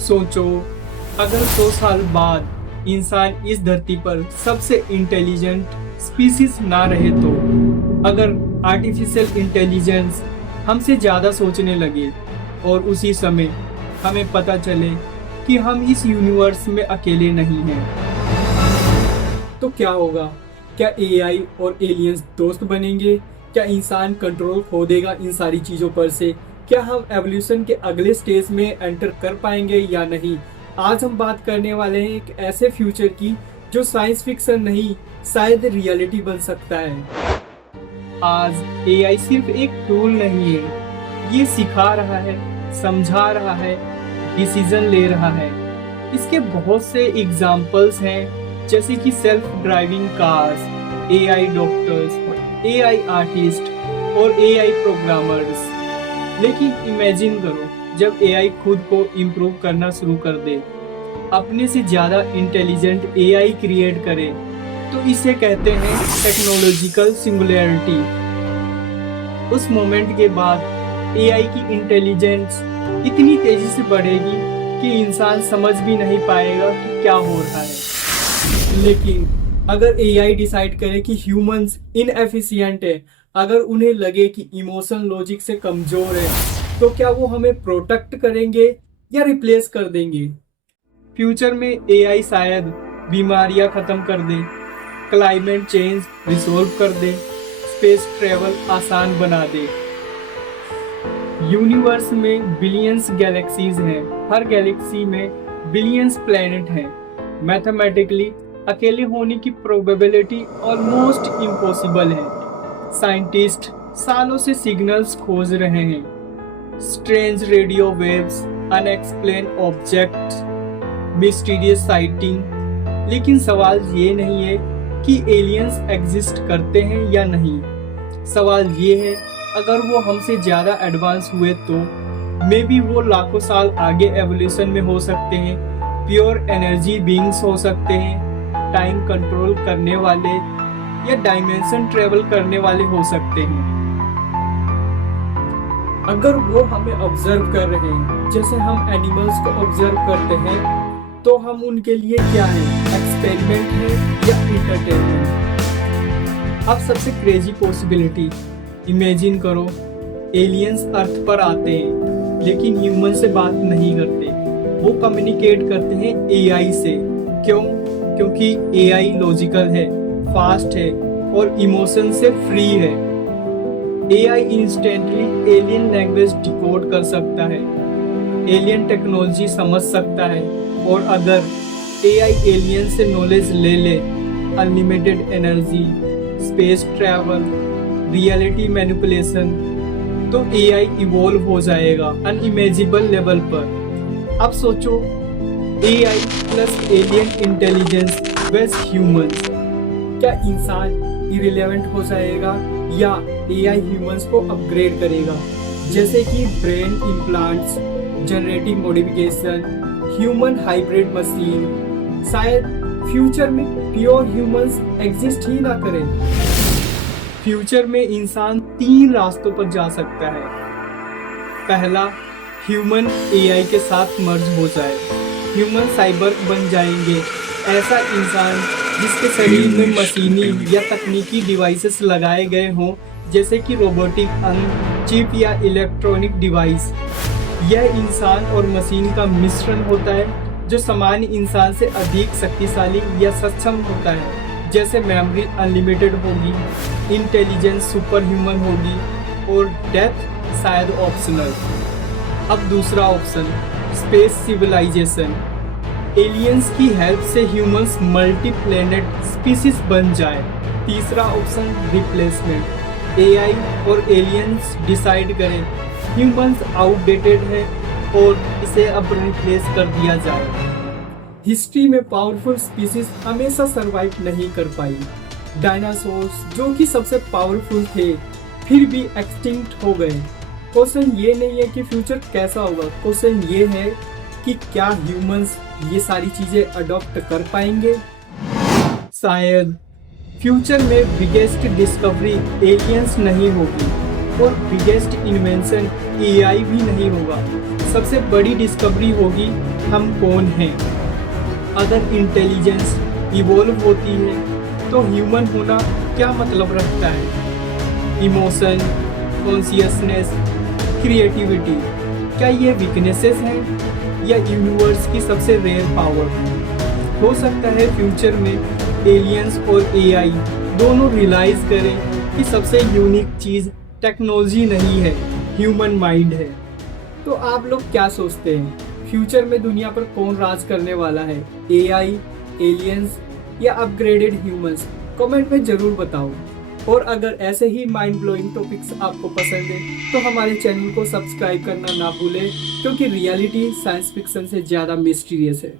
सोचो, अगर 100 साल बाद इंसान इस धरती पर सबसे इंटेलिजेंट स्पीसीज ना रहे तो, अगर आर्टिफिशियल इंटेलिजेंस हमसे ज़्यादा सोचने लगे और उसी समय हमें पता चले कि हम इस यूनिवर्स में अकेले नहीं हैं, तो क्या होगा? क्या एआई और एलियंस दोस्त बनेंगे? क्या इंसान कंट्रोल खो देगा इन सारी चीज़ों पर से? क्या हम एवोल्यूशन के अगले स्टेज में एंटर कर पाएंगे या नहीं? आज हम बात करने वाले हैं एक ऐसे फ्यूचर की जो साइंस फिक्शन नहीं, शायद रियलिटी बन सकता है। आज एआई सिर्फ एक टूल नहीं है, ये सिखा रहा है, समझा रहा है, डिसीजन ले रहा है। इसके बहुत से एग्जाम्पल्स हैं, जैसे कि self driving cars, AI doctors, AI artist और एआई प्रोग्रामर्स। लेकिन इमेजिन करो, जब एआई खुद को इम्प्रूव करना शुरू कर दे, अपने से ज़्यादा इंटेलिजेंट एआई क्रिएट करे, तो इसे कहते हैं टेक्नोलॉजिकल सिंगुलैरिटी। उस मोमेंट के बाद एआई की इंटेलिजेंस इतनी तेजी से बढ़ेगी कि इंसान समझ भी नहीं पाएगा कि क्या हो रहा है। लेकिन अगर एआई डिसाइड करे कि ह्यूमंस इनएफिशिएंट है, अगर उन्हें लगे कि इमोशन लॉजिक से कमजोर है, तो क्या वो हमें प्रोटेक्ट करेंगे या रिप्लेस कर देंगे? फ्यूचर में एआई शायद बीमारियां खत्म कर दे, क्लाइमेट चेंज रिसोल्व कर दे, स्पेस ट्रेवल आसान बना दे। यूनिवर्स में बिलियंस गैलेक्सीज हैं, हर गैलेक्सी में बिलियंस प्लैनेट हैं। मैथमेटिकली अकेले होने की प्रोबेबिलिटी ऑलमोस्ट इम्पॉसिबल है। साइंटिस्ट सालों से सिग्नल्स खोज रहे हैं, strange radio waves, unexplained objects, mysterious sighting. लेकिन सवाल ये नहीं है कि एलियंस एग्जिस्ट करते हैं या नहीं। सवाल ये है, अगर वो हमसे ज़्यादा एडवांस हुए तो मे बी वो लाखों साल आगे एवोल्यूशन में हो सकते हैं, प्योर एनर्जी बीइंग्स हो सकते हैं, टाइम कंट्रोल करने वाले या डायमेंशन ट्रेवल करने वाले हो सकते हैं। अगर वो हमें ऑब्जर्व कर रहे हैं जैसे हम एनिमल्स को ऑब्जर्व करते हैं, तो हम उनके लिए क्या है, एक्सपेरिमेंट है या इंटरटेनमेंट? अब सबसे क्रेजी पॉसिबिलिटी इमेजिन करो, एलियंस अर्थ पर आते हैं लेकिन ह्यूमन से बात नहीं करते, वो कम्युनिकेट करते हैं एआई से। क्यों? क्योंकि एआई लॉजिकल है, फास्ट है और इमोशन से फ्री है। AI instantly alien language decode कर सकता है, एलियन टेक्नोलॉजी समझ सकता है, और अगर एआई एलियन से नॉलेज ले ले, unlimited energy, space travel, reality manipulation, तो एआई इवॉल्व हो जाएगा अनइमेजिबल लेवल पर। अब सोचो, एआई प्लस एलियन इंटेलिजेंस वेस ह्यूमंस, क्या इंसान इरिलेवेंट हो जाएगा या एआई ह्यूमंस को अपग्रेड करेगा? जैसे कि brain implants, genetic modification, human hybrid machine. शायद फ्यूचर में प्योर ह्यूमंस एग्जिस्ट ही ना करें। फ्यूचर में इंसान 3 रास्तों पर जा सकता है। पहला, ह्यूमन एआई के साथ मर्ज हो जाए, ह्यूमन साइबर्ग बन जाएंगे, ऐसा इंसान जिसके शरीर में मशीनी या तकनीकी डिवाइसेस लगाए गए हों, जैसे कि रोबोटिक अंग, चिप या इलेक्ट्रॉनिक डिवाइस। यह इंसान और मशीन का मिश्रण होता है जो सामान्य इंसान से अधिक शक्तिशाली या सक्षम होता है, जैसे मेमोरी अनलिमिटेड होगी, इंटेलिजेंस सुपर ह्यूमन होगी और डेथ शायद ऑप्शनल। अब दूसरा ऑप्शन, स्पेस सिविलाइजेशन। एलियंस की हेल्प से ह्यूमंस मल्टी प्लेनेट स्पीसीज बन जाए। तीसरा ऑप्शन, रिप्लेसमेंट। एआई और एलियंस डिसाइड करें ह्यूमंस आउटडेटेड है और इसे अब रिप्लेस कर दिया जाए। हिस्ट्री में पावरफुल स्पीसीज हमेशा सरवाइव नहीं कर पाई। डायनासोर्स जो कि सबसे पावरफुल थे, फिर भी एक्सटिंक्ट हो गए। क्वेश्चन ये नहीं है कि फ्यूचर कैसा होगा, क्वेश्चन ये है कि क्या ह्यूमंस ये सारी चीजें अडॉप्ट कर पाएंगे? शायद फ्यूचर में बिगेस्ट डिस्कवरी एलियंस नहीं होगी और बिगेस्ट इन्वेंशन एआई भी नहीं होगा। सबसे बड़ी डिस्कवरी होगी हम कौन हैं। अगर इंटेलिजेंस इवॉल्व होती है तो ह्यूमन होना क्या मतलब रखता है। इमोशन, कॉन्शियसनेस, क्रिएटिविटी, क्या ये वीकनेसेस हैं या यूनिवर्स की सबसे रेयर पावर। हो सकता है फ्यूचर में एलियंस और एआई दोनों रियलाइज करें कि सबसे यूनिक चीज़ टेक्नोलॉजी नहीं है, ह्यूमन माइंड है। तो आप लोग क्या सोचते हैं, फ्यूचर में दुनिया पर कौन राज करने वाला है, एआई, एलियंस या अपग्रेडेड ह्यूमंस? कमेंट में ज़रूर बताओ। और अगर ऐसे ही माइंड ब्लोइंग टॉपिक्स आपको पसंद है तो हमारे चैनल को सब्सक्राइब करना ना भूलें, क्योंकि रियलिटी साइंस फिक्शन से ज़्यादा मिस्टीरियस है।